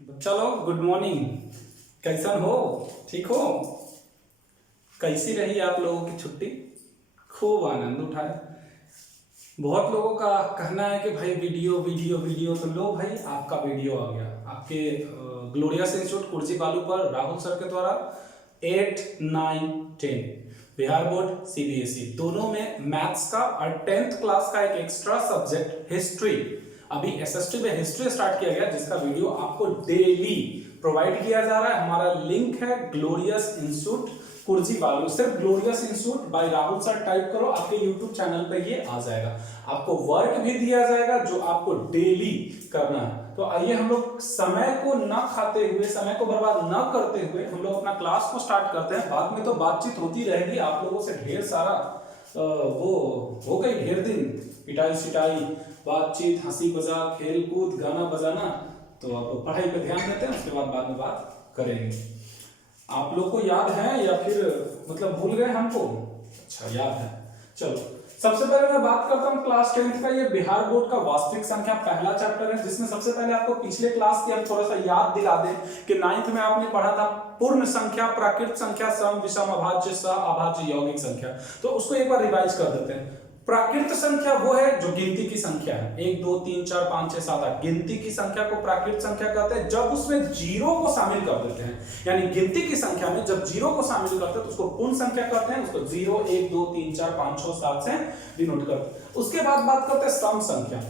बच्चा लोग good morning. कैसन हो? ठीक हो? कैसी रही आप लोगों की छुट्टी? खूब आनंद उठाए। बहुत लोगों का कहना है कि भाई वीडियो वीडियो वीडियो, तो लो भाई आपका वीडियो आ गया आपके ग्लोरियस इंस्टीट्यूट कुर्जी बालू पर राहुल सर के द्वारा 8, 9, 10 बिहार बोर्ड सीबीएसई दोनों में मैथ्स का और 10th क्लास का एक एक्स्ट्रा सब्जेक्ट हिस्ट्री। अभी एसएसटी में हिस्ट्री स्टार्ट किया गया जिसका वीडियो आपको डेली प्रोवाइड किया जा रहा है। हमारा लिंक है ग्लोरियस इंस्टीट्यूट कुर्जी बालू, सिर्फ glorious institute by Rahul sir type करो, आपके यूट्यूब चैनल पे ये आ जाएगा। आपको वर्क भी दिया जाएगा जो आपको डेली करना है। तो आइए हम लोग समय को न खाते हुए, समय को बर्बाद न करते हुए हम लोग अपना क्लास को स्टार्ट करते हैं। बाद में तो बातचीत होती रहेगी आप लोगों से, ढेर सारा वो हो गई ढेर दिन पिटाई सिटाई, बातचीत, हंसी मजाक, खेल कूद, गाना बजाना। तो अब पढ़ाई पे ध्यान देते हैं, उसके बाद में बात करेंगे। आप लोग को याद है या फिर मतलब भूल गए हमको? अच्छा याद है। चलो सबसे पहले मैं बात करता हूँ क्लास 10th का। ये बिहार बोर्ड का वास्तविक संख्या पहला चैप्टर है, जिसमें सबसे पहले आपको पिछले क्लास की हम थोड़ा सा याद दिला दें कि 9th में आपने पढ़ा था पूर्ण संख्या, प्राकृत संख्या, सम विषम अभाज्य, सह अभाज्य, यौगिक संख्या। तो उसको एक बार रिवाइज कर देते हैं। प्राकृत संख्या वो है जो गिनती की संख्या है, 1 2 3 4 5 6 7 8 गिनती की संख्या को प्राकृत संख्या कहते हैं जब उसमें जीरो को शामिल कर देते हैं। यानी गिनती की संख्या में जब जीरो को शामिल करते हैं तो उसको पूर्ण संख्या कहते हैं। उसको 0 1 2 3 4 5 6 7 से डिनोट करते हैं। उसके बाद बात करते हैं सम संख्या,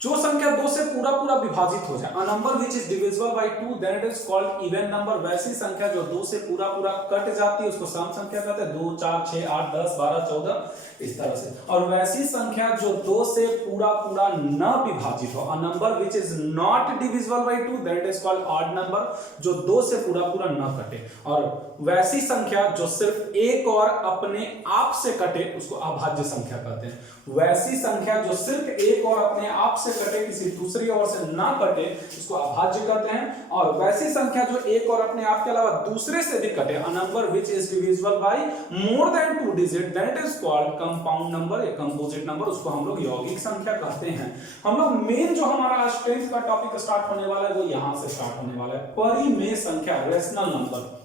जो संख्या 2 से पूरा पूरा विभाजित हो जाए। A number which is divisible by 2 then it is called even number. वैसी संख्या जो 2 से पूरा पूरा कट जाती है उसको सम संख्या कहते हैं। 2 4 6 8 10 12 14 इस तरह से। और वैसी संख्या जो 2 से पूरा पूरा न विभाजित हो, a number which is not divisible by 2 then it is called odd number, जो 2 से पूरा पूरा न कटे। और वैसी संख्या जो सिर्फ एक और अपने आप से कटे उसको अभाज्य संख्या कहते हैं। वैसी संख्या जो सिर्फ एक और अपने आप से कटे, किसी दूसरी ओर से ना कटे, उसको अभाज्य कहते हैं। और वैसी संख्या जो एक और अपने आप के अलावा दूसरे से भी कटे, a number which is divisible by more than 2 digit then it is called compound number या कंपोजिट नंबर, उसको हम लोग यौगिक संख्या कहते हैं। हम लोग मेन जो हमारा आज 10th का टॉपिक स्टार्ट होने वाला है वो यहां से स्टार्ट होने वाला है, परिमेय संख्या, रेशनल नंबर।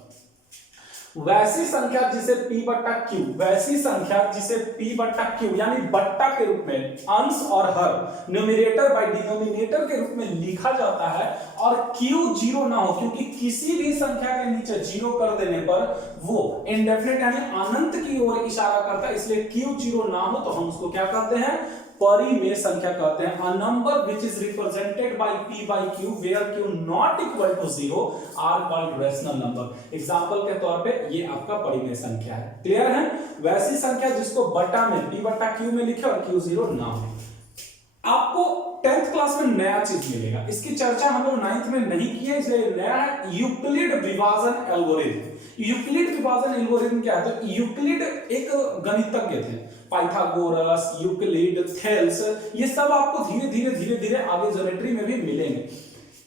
वैसी संख्या जिसे p बट्टा q, वैसी संख्या जिसे p बट्टा q यानी बट्टा के रूप में, अंश और हर, न्यूमरेटर बाय डिनोमिनेटर के रूप में लिखा जाता है, और q जीरो ना हो, क्योंकि किसी भी संख्या के नीचे जीरो कर देने पर वो इंडेफिनिट यानी अनंत की ओर इशारा करता है, इसलिए q जीरो ना हो तो हम उसको क्या कहते हैं? परिमेय संख्या कहते हैं। A number which is represented by p by q where q not equal to 0 are called rational number. Example के तौर पे ये आपका परिमेय संख्या है। क्लियर है? वैसी संख्या जिसको बटा में p बटा q में लिखे और q जीरो ना हो। आपको 10th क्लास में नया चीज मिलेगा, इसकी चर्चा हम लोग 9th में नहीं की है, इसलिए नया है यूक्लिड विभाजन एल्गोरिथम। यूक्लिड विभाजन एल्गोरिथम क्या है? तो यूक्लिड एक गणितज्ञ थे, पाइथागोरस, यूक्लिड, थेल्स, ये सब आपको धीरे धीरे आगे ज्योमेट्री में भी मिलेंगे।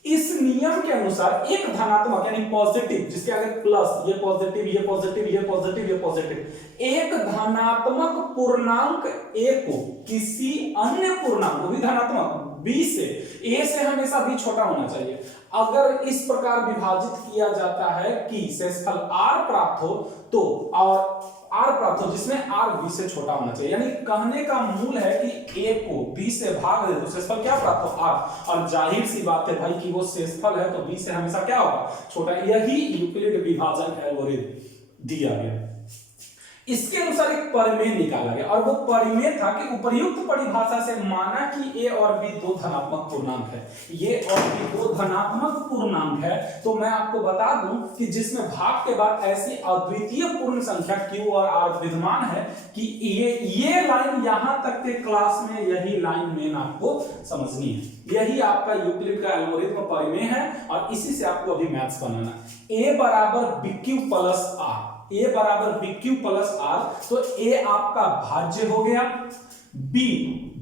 इस नियम के अनुसार एक धनात्मक यानी पॉजिटिव, जिसके आगे प्लस, ये पॉजिटिव, ये पॉजिटिव, ये पॉजिटिव, ये पॉजिटिव, एक धनात्मक पूर्णांक a को किसी अन्य पूर्णांक को भी धनात्मक b से, a से हमेशा b छोटा होना चाहिए, अगर इस प्रकार विभाजित किया जाता है कि शेषफल r प्राप्त हो, तो और r प्राप्त हो जिसमें r b से छोटा होना चाहिए। यानी कहने का मूल है कि a को b से भाग दे तो शेषफल क्या प्राप्त हो? r। और जाहिर सी बात है भाई कि वो शेषफल है तो b से हमेशा क्या होगा? छोटा। यही यूक्लिड विभाजन एल्गोरिथम दिया गया। इसके अनुसार एक परिमेय निकाला गया, और वो परिमेय था कि उपर्युक्त परिभाषा से माना कि a और b दो धनात्मक पूर्णांक है। ये और b दो धनात्मक पूर्णांक है, तो मैं आपको बता दूं कि जिसमें भाग के बाद ऐसी अद्वितीय पूर्ण संख्या q और r विद्यमान है कि ये लाइन यहां तक के क्लास में, यही लाइन मेन आपको समझनी है। यही आपका यूक्लिड का एल्गोरिथम परिमेय है, और इसी से आपको अभी मैथ्स बनाना है। a बराबर bq प्लस r, a बराबर bq प्लस r, तो a आपका भाज्य हो गया, b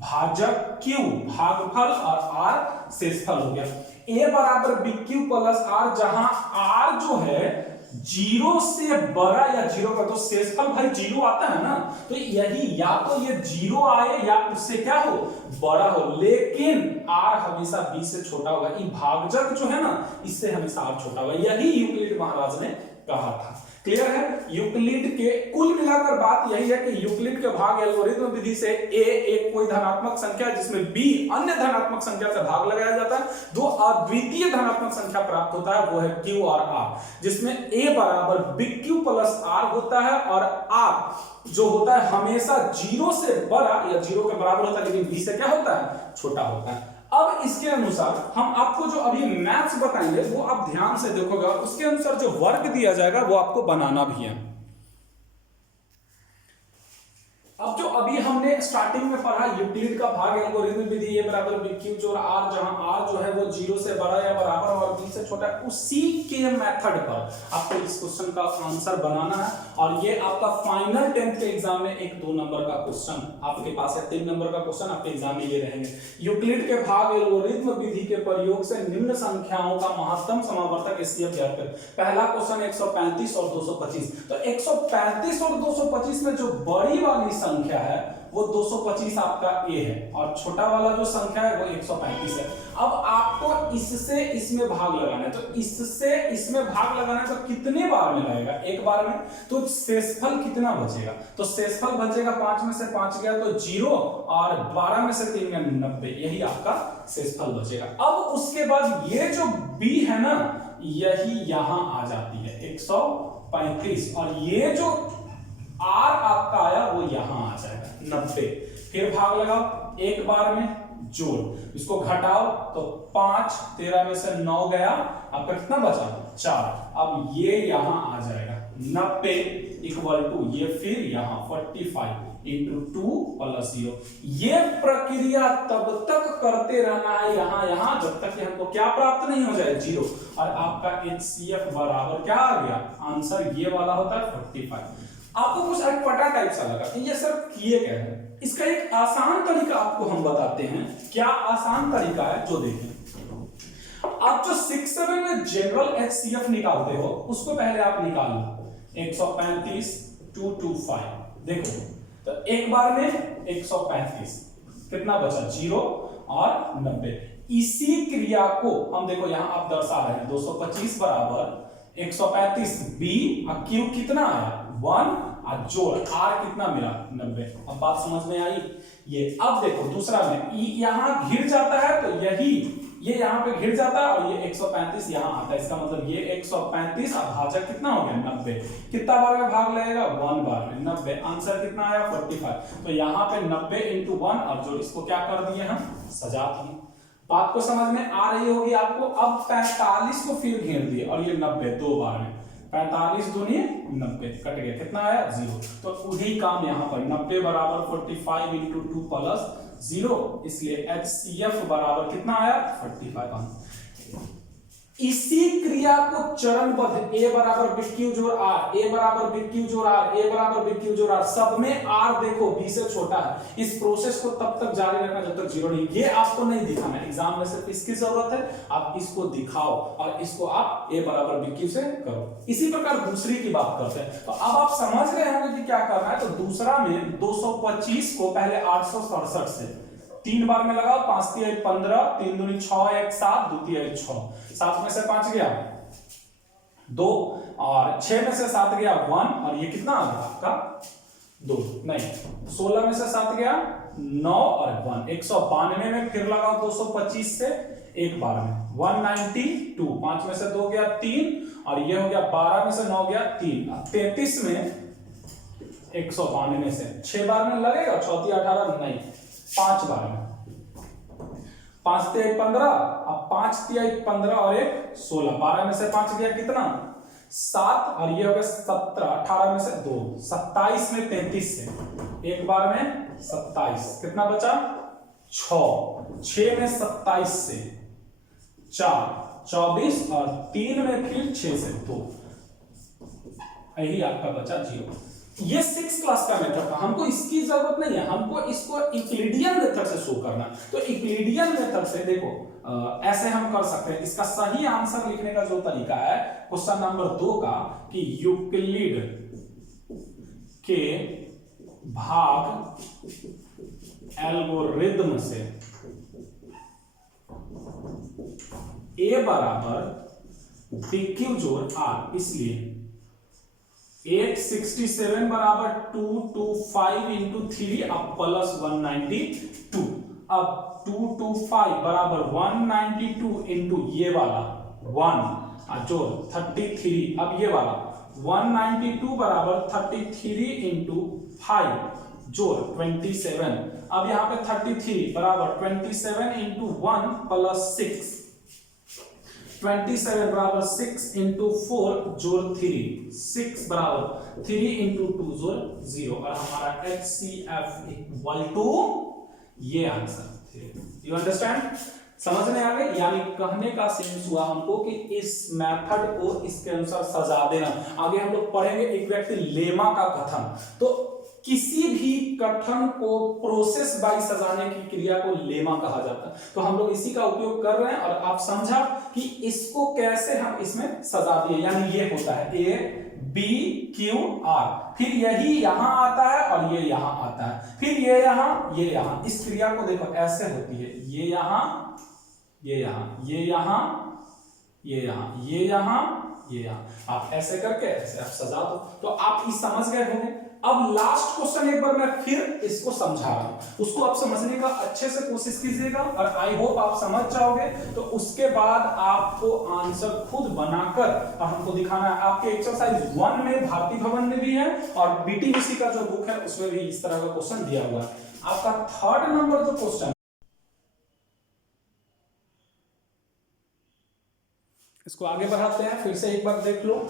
भाजक, q भागफल और r शेषफल हो गया। a बराबर bq प्लस r, जहां r जो है जीरो से बड़ा या जीरो का, तो शेषफल भाई जीरो आता है ना, तो यही या तो ये जीरो आए या उससे क्या हो, बड़ा हो, लेकिन r हमेशा b से छोटा होगा। ये भागजक जो है ना, इससे हमेशा r छोटा होगा, यही यूक्लिड महाराज ने कहा था। क्लियर है? यूक्लिड के कुल मिलाकर बात यही है कि यूक्लिड के भाग एल्गोरिथ्म विधि से a एक कोई धनात्मक संख्या जिसमें b अन्य धनात्मक संख्या से भाग लगाया जाता है, जो अद्वितीय धनात्मक संख्या प्राप्त होता है वो है q और r, जिसमें a बराबर bq प्लस r होता है और r जो होता है हमेशा जीरो से बड़ा या जीरो के बराबर होता है, लेकिन b से क्या होता है, छोटा होता है। अब इसके अनुसार हम आपको जो अभी मैथ्स बताएंगे वो आप ध्यान से देखोगे, उसके अनुसार जो वर्क दिया जाएगा वो आपको बनाना भी है। अब जो अभी हमने स्टार्टिंग में पढ़ा यूक्लिड का भाग एल्गोरिथम विधि, ए बराबर bq जोड़ r, जहां r जो है वो जीरो से बड़ा या बराबर और b से छोटा है, उसी के मेथड पर आपको इस क्वेश्चन का आंसर बनाना है। और ये आपका फाइनल 10th के एग्जाम में एक 2 नंबर का क्वेश्चन आपके पास है, 3 नंबर का क्वेश्चन आपके एग्जाम में ये रहेंगे। यूक्लिड के भाग एल्गोरिथम विधि के प्रयोग से निम्न संख्याओं का महत्तम समावर्तक HCF ज्ञात करें। पहला क्वेश्चन 135 और 225, तो 135 और 225 में जो बड़ी वाली संख्या है वो 225 आपका a है और छोटा वाला जो संख्या है वो 135 है। अब आपको इससे इसमें भाग लगाना है, तो इससे इसमें भाग लगाना है, तो कितने बार में लगेगा, एक बार में, तो शेषफल कितना बचेगा, तो शेषफल बचेगा 5 में से 5 गया तो 0 और 12 में से 3 गया 90, यही आपका शेषफल बचेगा। अब उसके बाद ये जो b है ना, यही यहां आ जाती है 135 और ये जो r आपका आया वो यहां आ जाएगा 90। फिर भाग लगाओ, एक बार में जोड़, इसको घटाओ तो 5, 13 में से 9 गया, आपका कितना बचा 4। अब ये यहां आ जाएगा 90 इक्वल टू ये, फिर यहां 45 इंटू 2 प्लस 0। ये प्रक्रिया तब तक करते रहना है यहां जब तक कि हमको क्या प्राप्त नहीं हो जाए, 0। और आपका HCF बराबर क्या आ गया, आंसर ये वाला होता है 45। आपको कुछ अटपटा टाइप सा लगा कि ये सर किए क्या है, इसका एक आसान तरीका आपको हम बताते हैं। क्या आसान तरीका है, जो देखें। आप जो 6-7 में जनरल HCF निकालते हो उसको पहले आप निकाल लो, 135 225, देखो तो एक बार में 135, कितना बचा 0 और 90। इसी क्रिया को हम देखो यहां आप दर्शा रहे हैं, 225 बराबर 135 b और q कितना आया 1 और जोड़ r कितना मिला 90। अब बात समझ में आई ये। अब देखो दूसरा में यहां घिर जाता है, तो यही ये यहां पे घिर जाता है और ये 135 यहां आता है, इसका मतलब ये 135 और भाजक कितना हो गया 90। कितना बार में भाग लगेगा 1 बार में 90, आंसर कितना आया 45। तो यहां पे 90 इंटू 1 और जो इसको क्या कर दिए हम सजा दिए। बात को समझ में आ रही होगी आपको। अब 45 को फिर घेर दिए और ये 90 2 बार में, 45 दूनी 90 कट गया, कितना आया 0। तो वही काम यहाँ पर 90 बराबर 45 इंटू 2 प्लस 0, इसलिए HCF बराबर कितना आया 45। इसी क्रिया को चरणबद्ध a बराबर bq जोड़ r, a बराबर bq जोड़ r, a बराबर bq जोड़ r, सब में r देखो b से छोटा है। इस प्रोसेस को तब तक जारी रखना जब तक 0 नहीं। ये आपको नहीं दिखाना, एग्जाम में सिर्फ इसकी जरूरत है, आप इसको दिखाओ और इसको आप a बराबर bq से करो। इसी प्रकार दूसरी की बात करते हैं, तो अब आप समझ गए होंगे कि क्या करना है। तो दूसरा में 225 को पहले 867 से 3 बार में लगाओ, 5 3 15, 3 दूनी 6 1 7, 2 3 6, 7 में से 5 गया 2 और 6 में से 7 गया 1 और ये कितना आ गया आपका 2 नहीं, 16 में से 7 गया 9 और 1, 192 में फिर लगाओ 225 से एक बार में 192, 5 में से 2 गया 3 और ये हो गया 12 में से 9 गया 3, 33 में 192 में से 6 बार में लगेगा, 4 18 नहीं 5 बार में, 5 3 15, अब 5 3 15 और 1 16, 12 में से 5 गया कितना 7 और ये हो गया 17, 18 में से 2 27 में 33 से एक बार में 27, कितना बचा 6 में 27 से 4 24 और 3 में फिर 6 से 2, यही आपका बचा 0। ये 6 क्लास का मेथड था, हमको इसकी जरूरत नहीं है, हमको इसको यूक्लिडियन मेथड से शो करना। तो यूक्लिडियन मेथड से देखो ऐसे हम कर सकते हैं। इसका सही आंसर लिखने का जो तरीका है क्वेश्चन नंबर 2 का कि यूक्लिड के भाग एल्गोरिथम से ए बराबर PQ जोड़ R, इसलिए 867 बराबर 225 इंटू 3 अब प्लस 192। अब 225 बराबर 192 इंटू ये वाला 1 जोड़ 33, अब ये वाला 192 बराबर 33 इंटू 5 जोड़ 27। अब यहाँ पे 33 बराबर 27 इंटू 1 प्लस 6, 27 बराबर 6 इंटू 4 जोड़ 3, 6 बराबर 3 इंटू 2 जोड़ 0, और हमारा HCF इक्वल टू ये आंसर। You understand? समझ में आ गए? यानी कहने का सेंस हुआ हमको कि इस मेथड को इसके अनुसार सजा देना। आगे हम लोग पढ़ेंगे एक व्यक्ति लेमा का कथन। तो किसी भी कथन को प्रोसेस बाय सजाने की क्रिया को लेमा कहा जाता है। तो हम लोग इसी का उपयोग कर रहे हैं और आप समझा कि इसको कैसे हम इसमें सजा दिए। यानी ये होता है A B Q R, फिर यही यहां आता है और ये यहां आता है, फिर ये यहां। इस क्रिया को देखो ऐसे होती है, ये यहां, ये यहां, ये यहां, ये यहां, ये यहां, ये यहां। आप ऐसे करके ऐसे आप सजा दो। तो आप ये समझ गए होंगे। अब लास्ट क्वेश्चन एक बार मैं फिर इसको समझा रहा हूं, उसको आप समझने का अच्छे से कोशिश कीजिएगा और आई होप आप समझ जाओगे। तो उसके बाद आपको आंसर खुद बनाकर और हमको दिखाना है। आपके एक्सरसाइज 1 में भारती भवन में भी है और BTBC का जो बुक है उसमें भी इस तरह का क्वेश्चन दिया हुआ है। आपका 3rd नंबर जो क्वेश्चन, इसको आगे बढ़ाते हैं, फिर से एक बार देख लो।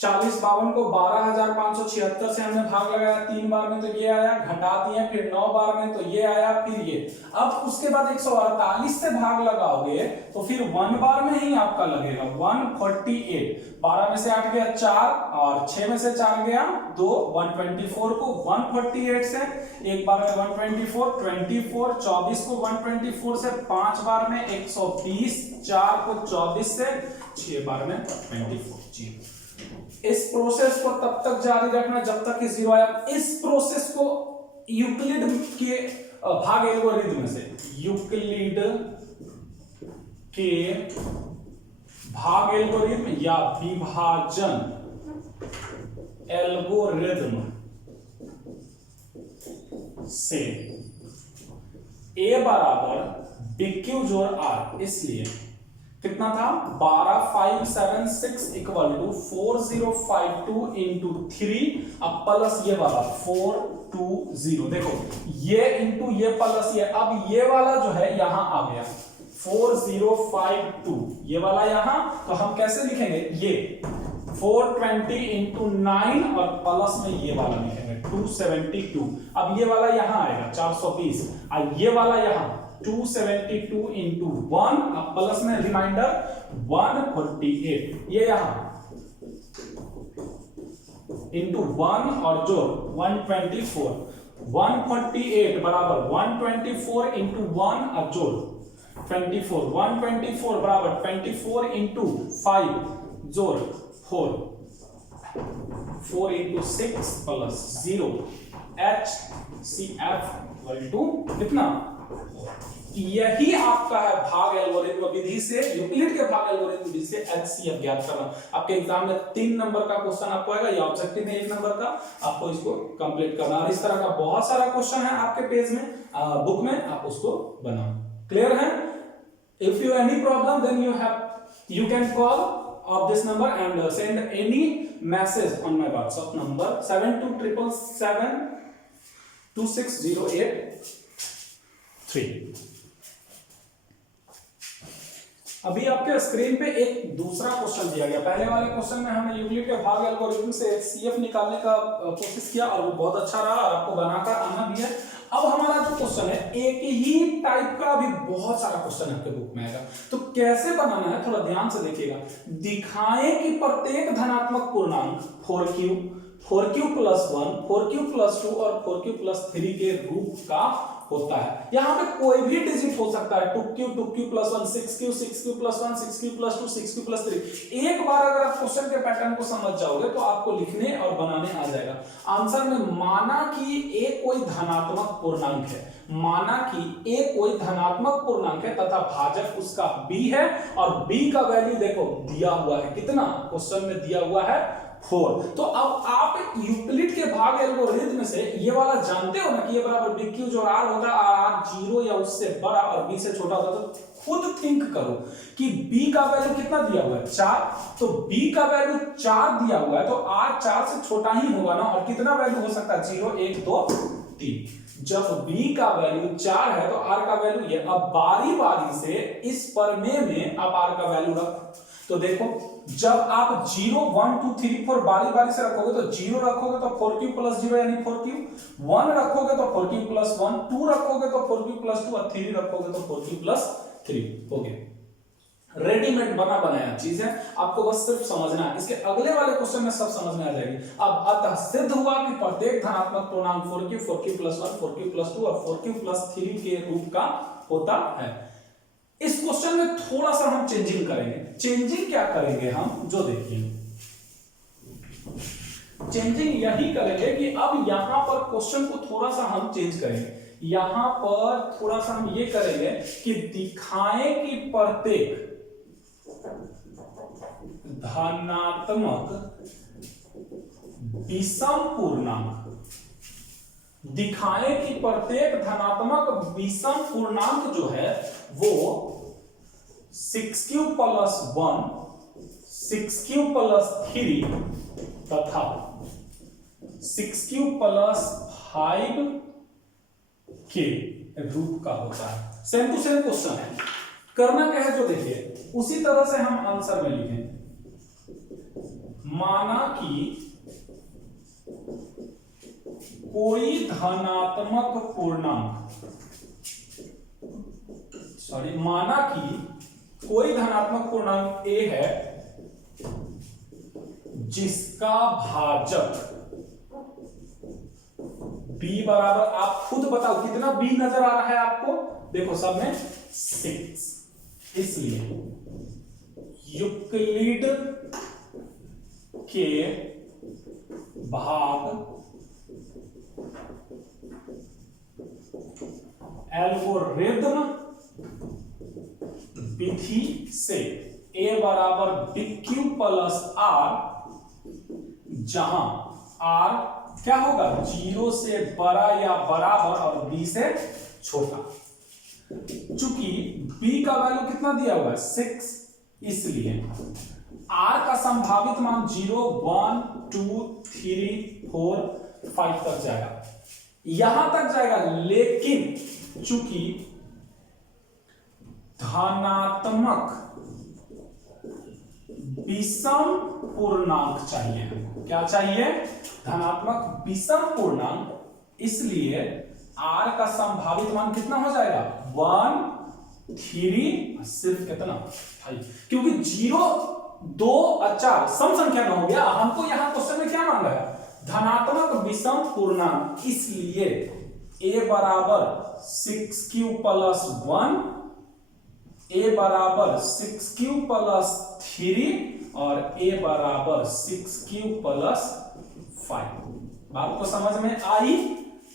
4052 को 12,576 से हमने भाग लगाया 3 बार में, तो ये आया, घटा दिए, फिर 9 बार में तो ये आया, फिर ये। अब उसके बाद 148 से भाग लगाओगे तो फिर 1 बार में ही आपका लगेगा 148। 12 में से 8 गया 4 और 6 में से 4 गया 2, 124 को 148 से एक बार में 124, 24, 24 को 124 से 5 बार में 120, 4 को 24 से 6 बार में 24। इस प्रोसेस को तब तक जारी रखना जब तक कि 0 आया। इस प्रोसेस को यूक्लिड के भाग एल्गोरिथम से, यूक्लिड के भाग एल्गोरिथम या विभाजन एल्गोरिथम से A बराबर BQ जोड़ R, इसलिए कितना था 12576 इक्वल टू 4052 इंटू 3 अब प्लस ये वाला 420। देखो ये इंटू ये प्लस ये, अब ये वाला जो है यहां आ गया 4052, ये वाला यहां, तो हम कैसे लिखेंगे ये 420 इंटू 9 और प्लस में ये वाला लिखेंगे 272। अब ये वाला यहां आएगा 420 और ये वाला यहां 272 इंटू 1 अब प्लस में रिमाइंडर 148, ये यहां इंटू 1 और जोड़ 124, 148 बराबर 124 इंटू 1 और जोड़ 24, 124 बराबर 24 इंटू 5 जोड़ 4, 4 into 6 plus 0, HCF equal to कितना। यही आपका है भाग एल्गोरिथम विधि से, यूक्लिड के भाग एल्गोरिथम विधि से HCF ज्ञात करना। आपके एग्जाम में 3 नंबर का क्वेश्चन आपको आएगा, ये ऑब्जेक्टिव है 1 नंबर का, आपको इसको कंप्लीट करना। और इस तरह का बहुत सारा क्वेश्चन है आपके पेज में, बुक में, आप उसको बनाओ। क्लियर है? If you any problem then you can call of this number and send any message on my WhatsApp number 7277 26083। अभी आपके स्क्रीन पे एक दूसरा क्वेश्चन दिया गया। पहले वाले क्वेश्चन में हमने यूक्लिड के भाग एल्गोरिथम से HCF निकालने का कोशिश किया और वो बहुत अच्छा रहा और आपको बनाकर आना भी है। अब हमारा जो क्वेश्चन है, एक ही टाइप का भी बहुत सारा क्वेश्चन आपके बुक में आएगा। तो कैसे बनाना है थोड़ा ध्यान से देखिएगा। दिखाएं कि प्रत्येक धनात्मक पूर्णांक 4q, 4q plus 1, 4q plus 2 और 4q प्लस 3 के रूप का होता है। यहां पे कोई भी डिजिट हो सकता है, 2q, 2q plus 1, 6q, 6q plus 1, 6q plus 2, 6q plus 3। एक बार अगर आप क्वेश्चन के पैटर्न को समझ जाओगे तो आपको लिखने और बनाने आ जाएगा। आंसर में माना कि a कोई धनात्मक पूर्णांक है, माना कि a कोई धनात्मक पूर्णांक है तथा भाजक उसका b है, और b का वैल्यू देखो दिया हुआ है, कितना क्वेश्चन में दिया हुआ है 4। तो अब आप यूक्लिड के भाग एल्गोरिथम से ये वाला जानते हो ना कि ये बराबर बी क्यू जो आर होता है, आर 0 या उससे बड़ा और बी से छोटा होता है। तो खुद थिंक करो कि b का वैल्यू कितना दिया हुआ है 4, तो b का वैल्यू 4 दिया हुआ है, तो r 4 से छोटा ही होगा ना। और कितना वैल्यू हो सकता है 0, 1, 2, 3। जब b का वैल्यू 4 है तो r का वैल्यू ये। अब बारी बारी से इस प्रमेय में आप r का वैल्यू रखो। तो देखो जब आप 0, 1, 2, 3, 4 बारी बारी से रखोगे तो 0 रखोगे तो 4q प्लस 0 यानी 4q, 1 रखोगे तो 4q प्लस 1, 2 रखोगे तो 4q प्लस 2 और 3 रखोगे तो 4q प्लस 3 हो गया। रेडीमेड बना बनाया चीज है, आपको बस सिर्फ समझना है। इसके अगले वाले क्वेश्चन में सब समझ में आ जाएगी। अब अतः सिद्ध हुआ कि प्रत्येक धनात्मक पूर्णांक 4q, 4q plus 1, 4q plus 2 और 4q प्लस 3 के रूप का होता है। इस क्वेश्चन में थोड़ा सा हम चेंजिंग करेंगे। चेंजिंग क्या करेंगे हम, जो देखिए चेंजिंग यही करेंगे कि अब यहां पर क्वेश्चन को थोड़ा सा हम चेंज करेंगे। यहां पर थोड़ा सा हम ये करेंगे कि दिखाएं कि प्रत्येक धनात्मक विषम पूर्णांक, दिखाएं कि प्रत्येक धनात्मक विषम पूर्णांक जो है वो 6q प्लस 1, 6q प्लस 3 तथा 6q प्लस 5 के रूप का होता है। सेम टू सेम क्वेश्चन है, करना क्या है जो देखिए उसी तरह से हम आंसर में लिखें। माना कि कोई धनात्मक पूर्णांक, माना कि कोई धनात्मक पूर्णांक a है जिसका भाजक b बराबर, आप खुद बताओ कितना b नजर आ रहा है आपको, देखो सब में 6। इसलिए यूक्लिड के भाग एल्गोरिथम विधि से a बराबर bq प्लस r, जहां r क्या होगा 0 से बड़ा या बराबर और b से छोटा। चूंकि b का वैल्यू कितना दिया हुआ है 6, इसलिए r का संभावित मान 0, 1, 2, 3, 4, 5 तक जाएगा, यहां तक जाएगा। लेकिन चूंकि धनात्मक विषम पूर्णांक चाहिए हमको, क्या चाहिए धनात्मक विषम पूर्णांक, इसलिए r का संभावित मान कितना हो जाएगा 1, 3, सिर्फ कितना 5, क्योंकि 0, 2 और 4 सम संख्या ना हो गया। हमको यहां क्वेश्चन में क्या मांगा है धनात्मक विषम पूर्णांक, इसलिए a बराबर 6q प्लस 1, a बराबर 6q प्लस 3 और a बराबर 6q प्लस 5। बात को समझ में आई।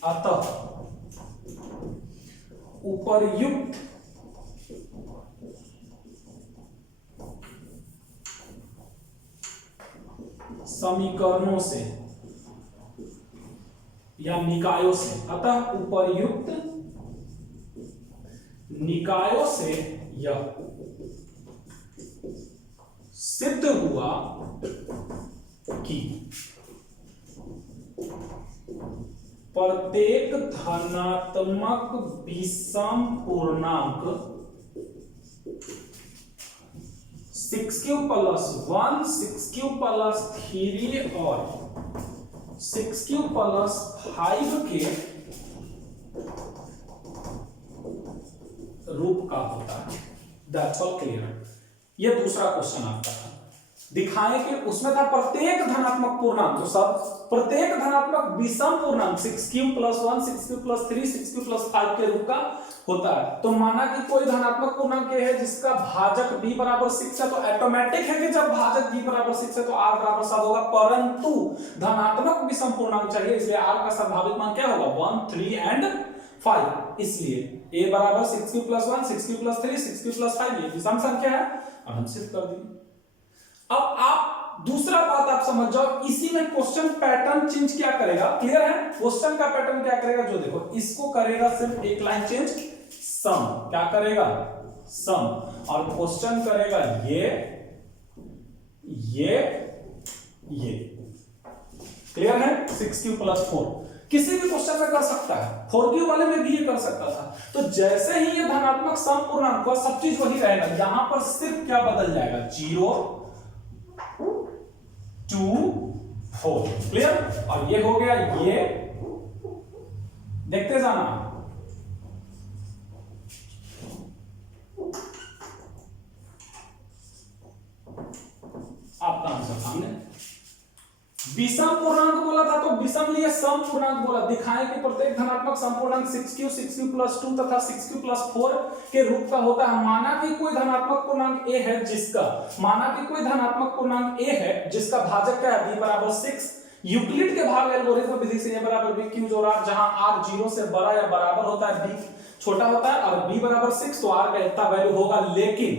अतः उपर्युक्त समीकरणों से या निकायों से, अतः उपर्युक्त निकायों से यह सिद्ध हुआ कि प्रत्येक धनात्मक विषम पूर्णांक 6q प्लस 1, 6q प्लस 3 और 6q प्लस 5 के होता है। That's all clear. ये दूसरा क्वेश्चन आपका था, दिखाएं कि उसमें था प्रत्येक धनात्मक पूर्णांक, तो सब प्रत्येक धनात्मक विषम पूर्णांक 6q + 1 6q + 3 6q + 5 के रूप का होता है। तो माना कि कोई धनात्मक पूर्णांक है जिसका भाजक b = 6 है, तो ऑटोमेटिक है कि जब भाजक b = 6 है तो r = 7 होगा, परंतु धनात्मक विषम पूर्णांक चाहिए, इसलिए r का संभावित मान क्या होगा 1 3 एंड 5, इसलिए a = 6q + 1 6q + 3 6q + 5 ये विषम संख्या है। अब हम सिद्ध कर देंगे। अब आप दूसरा बात आप समझ जाओ, इसी में क्वेश्चन पैटर्न चेंज क्या करेगा, क्लियर है? क्वेश्चन का पैटर्न क्या करेगा, जो देखो इसको करेगा सिर्फ एक लाइन चेंज, सम क्या करेगा, सम, और क्वेश्चन करेगा ये क्लियर है? 6q + 4 किसी भी क्वेश्चन में कर सकता है, 4q वाले में भी ये कर सकता था। तो जैसे ही ये धनात्मक सम पूर्णांक हुआ सब चीज वही रहेगा, यहां पर सिर्फ क्या बदल जाएगा 0 2 4, क्लियर? और ये हो गया, ये देखते जाना, आपका आंसर सामने। विषम पूर्णांक बोला था तो विषम लिए सम पूर्णांक बोला, दिखाएं कि प्रत्येक धनात्मक सम पूर्णांक 6q 6q + 2 तथा 6q + 4 के रूप का होता है। माना कि कोई धनात्मक पूर्णांक a है जिसका भाजक क्या है b = 6, यूक्लिड के भाग एल्गोरिथम विधि से a = b q जोड़ r, जहां r 0 से बड़ा या बराबर होता है, b छोटा होता है, और b = 6 तो r का इतना वैल्यू होगा। लेकिन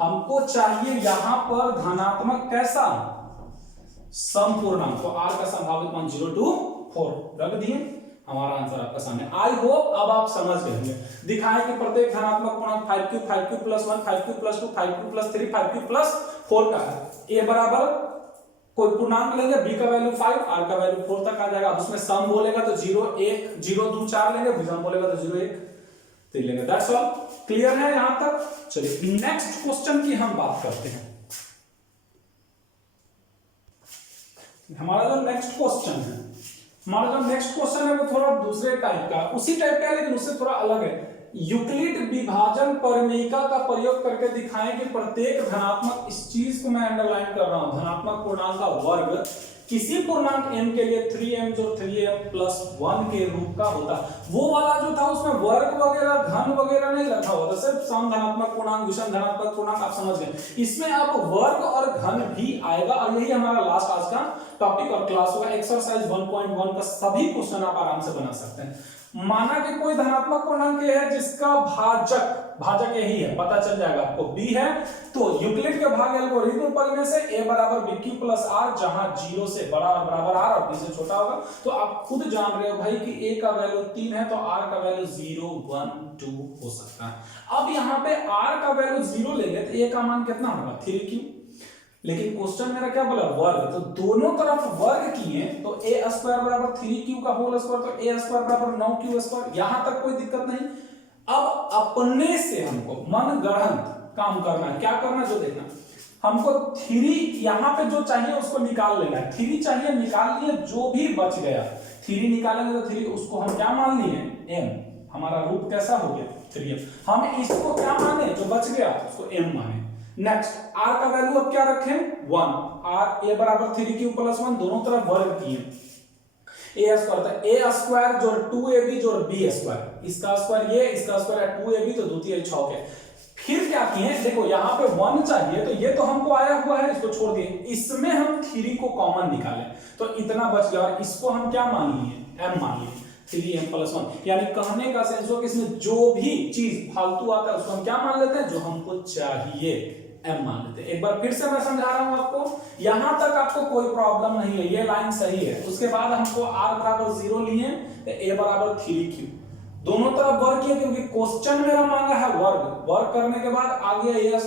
हमको चाहिए यहां पर धनात्मक कैसा सम पूर्णांक, तो r का संभावित मान 0 2 4 रख दिए, हमारा आंसर आपका सामने। आई होप अब आप समझ गए होंगे। दिखाएं कि प्रत्येक धनात्मक पूर्णांक 5q 5q + 1 5q + 2 5q + 3 5q + 4 का है। a बराबर कोई पूर्णांक लेंगे, b का वैल्यू 5 r का वैल्यू 4 तक आ जाएगा। अब उसमें सम बोलेगा तो 0 1 0 2 4 लेंगे, विषम बोलेगा तो 0 1 3 लेंगे। दैट्स ऑल, क्लियर है यहां तक? चलिए नेक्स्ट क्वेश्चन की हम बात करते हैं। हमारा जो नेक्स्ट क्वेश्चन है वो थोड़ा दूसरे टाइप का, उसी टाइप का है लेकिन उससे थोड़ा अलग है। यूक्लिड विभाजन परिमेयिका का प्रयोग करके दिखाएं कि प्रत्येक धनात्मक, इस चीज को मैं अंडरलाइन कर रहा हूं, धनात्मक पूर्णांक का वर्ग किसी पूर्णांक m के लिए 3m जो 3m + 1 के रूप का होता है। वो वाला जो था उसमें वर्ग वगैरह घन वगैरह नहीं रखा हुआ था, सिर्फ सम धनात्मक पूर्णांक विषम धनात्मक पूर्णांक, आप समझ गए। इसमें अब वर्ग और घन भी आएगा, और यही हमारा लास्ट आज का टॉपिक और क्लास होगा। एक्सरसाइज 1.1 का सभी क्वेश्चन आप आराम से बना सकते हैं। माना कि कोई धनात्मक पूर्णांक है जिसका भाजक यही है, पता चल जाएगा आपको b है, तो यूक्लिड के भाग एल्गोरिथम परिमेय से a = bq + r, जहां 0 से बड़ा और बराबर r और b से छोटा होगा। तो आप खुद जान रहे हो भाई कि a का वैल्यू 3 है तो r का वैल्यू 0 1 2 हो सकता है। अब यहाँ पे r का वैल्यू 0 लेंगे तो a का मान कितना होगा 3q, लेकिन क्वेश्चन मेरा क्या बोला वर्ग, तो दोनों तरफ वर्ग किए तो a² = 3q का होल स्क्वायर, तो a² = 9q², यहां तक कोई दिक्कत नहीं। अब अपने से हमको मन गढ़ंत काम करना है, क्या करना है जो देखना, हमको 3 यहां पे जो चाहिए उसको निकाल लेना है। 3 चाहिए, निकाल लिए, जो भी बच गया 3 निकालेंगे तो 3 उसको हम क्या मान लिए m, हमारा रूट कैसा हो गया 3m, हम इसको क्या माने जो बच गया उसको m माने। नेक्स्ट r का वैल्यू अब क्या रखें 1, r a = 3q + 1, दोनों तरफ वर्ग किए, a² था a² जोड़ 2ab जोड़ b², इसका स्क्वायर ये, इसका स्क्वायर 2ab तो 2 3 6 के। फिर क्या किए, देखो यहाँ पे 1 चाहिए तो ये तो हमको आया हुआ है, इसको छोड़ दिए, इसमें हम 3 को कॉमन निकालें तो इतना बच गया, और इसको हम क्या मान लिए m मान लिए, 3m + 1। यानी कहने का सेंस हो कि इसमें जो भी चीज फालतू आता है उसको हम क्या मान लेते हैं, जो हमको चाहिए m मान लेते हैं। एक बार फिर से मैं समझा रहा हूं आपको, यहां तक आपको कोई प्रॉब्लम नहीं है, ये लाइन सही है। उसके बाद हमको r = 0 लिए, a = 3q, दोनों तरफ वर्ग किए क्योंकि क्वेश्चन मेरा मांगा है वर्ग करने के बाद आ गया a² =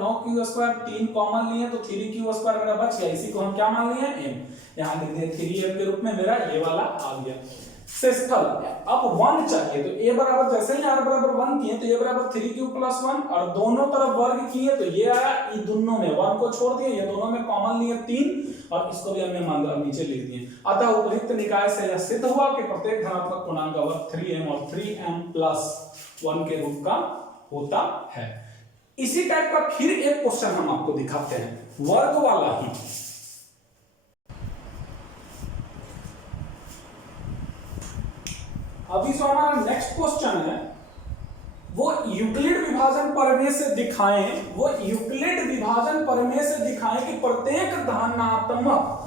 9q², 3 कॉमन लिए तो 3q² मेरा बच गया, इसी को हम क्या मान लिए m, यहां लिख दिए 3m के रूप में, मेरा ये वाला आ गया। शेषफल अब 1 चाहिए तो a बराबर, जैसे ही r = 1 किए तो a = 3q + 1, और दोनों तरफ वर्ग किए तो ये आया, ये दोनों में 1 को छोड़ दिए, ये दोनों में कॉमन लिए 3, और इसको भी हमने मान लिया नीचे लिख दिए। अतः उपयुक्त निकाय से यह सिद्ध हुआ कि प्रत्येक धनात्मक पूर्णांक का वर्ग 3m और 3m + 1 के रूप का होता है। इसी टाइप का फिर एक क्वेश्चन हम आपको दिखाते हैं, वर्ग वाला ही। अभी जो हमारा नेक्स्ट क्वेश्चन है वो यूक्लिड विभाजन प्रमेय से दिखाएं, वो यूक्लिड विभाजन प्रमेय से दिखाएं कि प्रत्येक धनात्मक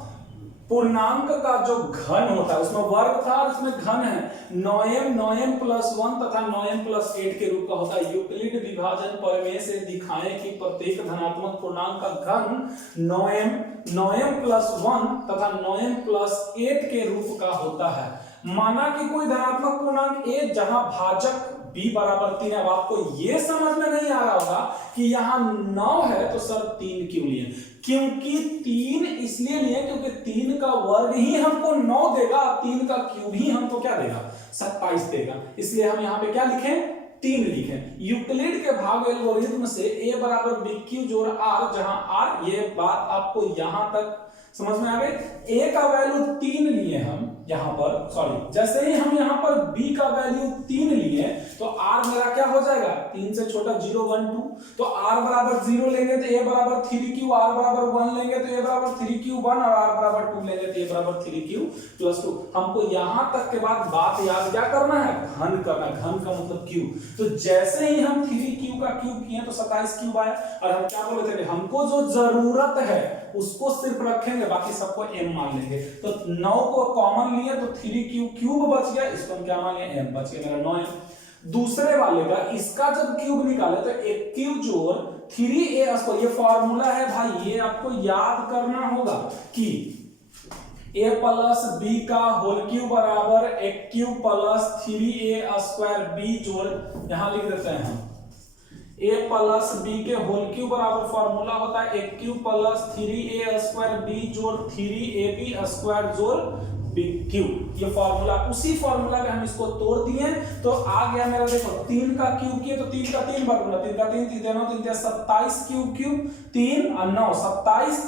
पूर्णांक का जो घन होता है, उसमें वर्ग था और उसमें घन है, 9m प्लस 1 तथा 9m प्लस 8 के रूप का होता है। यूक्लिड विभाजन प्रमेय से दिखाएं कि प्रत्येक धनात्मक पूर्णांक का घन 9m प्लस 1 तथा 9m प्लस 8 के रूप का होता है। माना कि कोई धनात्मक पूर्णांक a जहां भाजक b बराबर 3 है। अब आपको ये समझ में नहीं आ रहा होगा कि यहाँ 9 है तो सर 3 क्यों लिए, क्योंकि 3 इसलिए लिए क्योंकि 3 का वर्ग ही हमको 9 देगा, 3 का क्यूब ही हमको क्या देगा, 27 देगा। इसलिए हम यहाँ पे क्या लिखें, 3 लिखें। यूक्लिड के भाग एल्गोरिथ्म से a बराबर बी क्यू जोड़ r, जहां r, ये बात आपको यहां तक समझ में आ गई। a का वैल्यू 3 लिए हम यहां पर, सॉरी, जैसे ही हम यहां पर b का वैल्यू 3 लिए तो r मेरा क्या हो जाएगा, 3 से छोटा 0 1 2, तो r बराबर 0 लेंगे तो a बराबर 3 क्यू, r बराबर 1 लेंगे तो a बराबर 3 क्यू 1 और r बराबर 2 लेंगे तो a बराबर 3 क्यू प्लस 2। हमको यहां तक के बाद बात याद क्या करना है, घन करना। घन का मतलब क्यूब। तो जैसे ही हम 3 क्यू का क्यूब किए तो 27 क्यूब आया। और हम क्या बोले थे, हमको जो जरूरत है उसको सिर्फ रखेंगे, बाकी सबको m मान लेंगे। तो 9 को कॉमन लिए तो 3 क्यूब बच गया, इसको हम क्या मान लिया, m बच गया मेरा 9m। दूसरे वाले का इसका जब क्यूब निकाले तो एक क्यूब जोड़ 3a स्क्वायर, ये फॉर्मूला है भाई, ये आपको याद करना होगा कि a प्लस b का होल क्यूब बराबर एक cube plus 3a square b जोड़, यहां लिख देते हैं हम a प्लस b के होल क्यूब बराबर फॉर्मूला होता है एक cube plus 3a square b जोड़ 3ab स्क्वायर जोड़ b क्यूब। ये फॉर्मूला, उसी फॉर्मूला में हम इसको तोड़ दिए तो आ गया मेरा, देखो 3 का क्यूब किए तो 3 का 3 वर्गमूल, 3 का 3 3 9 3 27 क्यूब 3 और 9 27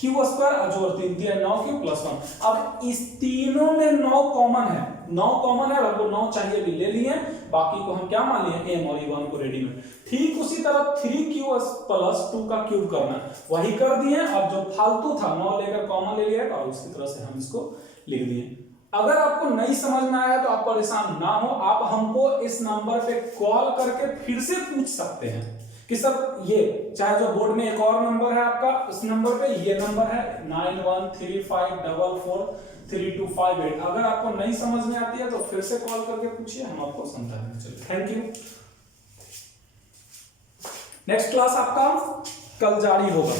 क्यू स्क्वायर जोड़ 3 3 9 क्यू प्लस 1। अब इस तीनों में 9 कॉमन है, 9 कॉमन है, हमको 9 चाहिए भी ले लिए, बाकी को हम क्या मान लिए m और 1 को रेडीमेड। ठीक उसी तरह 3q प्लस 2 का क्यूब करना, वही कर दिए। अब जो फालतू था 9 लेकर कॉमन ले लिया और उसी तरह से हम इसको लिख दिए। अगर आपको नहीं समझ में आया तो आप परेशान ना हो, आप हमको इस नंबर पे कॉल करके फिर से पूछ सकते हैं कि सर ये, चाहे जो बोर्ड में एक और नंबर है आपका, उस नंबर पे ये नंबर है 9135443258। अगर आपको नहीं समझ में आती है तो फिर से कॉल करके पूछिए, हम आपको समझा देंगे। चलिए, थैंक यू। नेक्स्ट क्लास आपका कल जारी होगा।